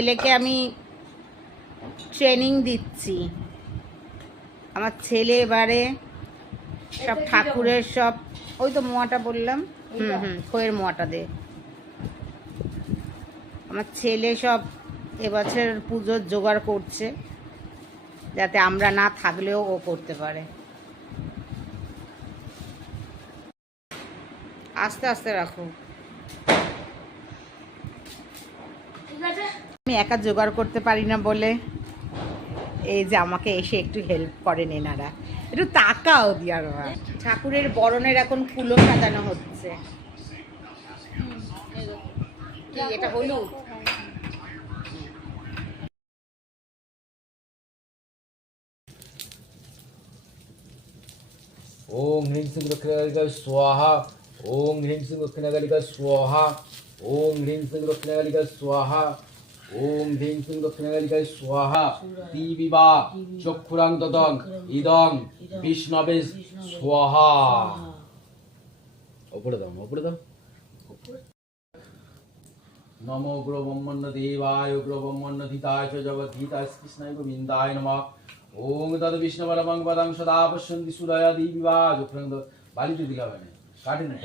ছেলেকে আমি ট্রেনিং দিচ্ছি। আমার ছেলে এবারে সব ঠাকুরের সব ওই তো মোয়াটা বললাম, খইয়ের মোয়াটা দে। আমার ছেলে সব এবছর পুজোর জোগাড় করছে, যাতে আমরা না থাকলেও ও করতে পারে। আস্তে আস্তে রাখো। আমি একা জোগাড় করতে পারি না বলে এই যে আমাকে এসে একটু হেল্প করেন এনারা। একটু তাকাও দিয়ার মা। ঠাকুরের বরণের এখন ফুলও সাজানো হচ্ছে। কি এটা হলুদ? ओम ह्रीं सिंह दक्षिणाकालिका स्वाहा। ओम ह्रीं सिंह दक्षिणाकालिका स्वाहा। ओम ह्रीं सिंह दक्षिणाकालिका स्वाहा। ओम ह्रीं सिंह दक्षिणाकालिका स्वाहा। तीविवा चक्षुरां ततं इदं विष्णवे स्वाहा। ऊपर दाओ नमो ग्रो ब्रह्मण्य देवाय ग्रो ब्रह्मण्य धिताय च जगद्धिताय कृष्णाय गोविन्दाय नमः। ओम तद विष्णु परमं पदं सदा पश्यन्ति सूरया दिविवा चक्षुरां बाली जो दिला मैंने काटे ना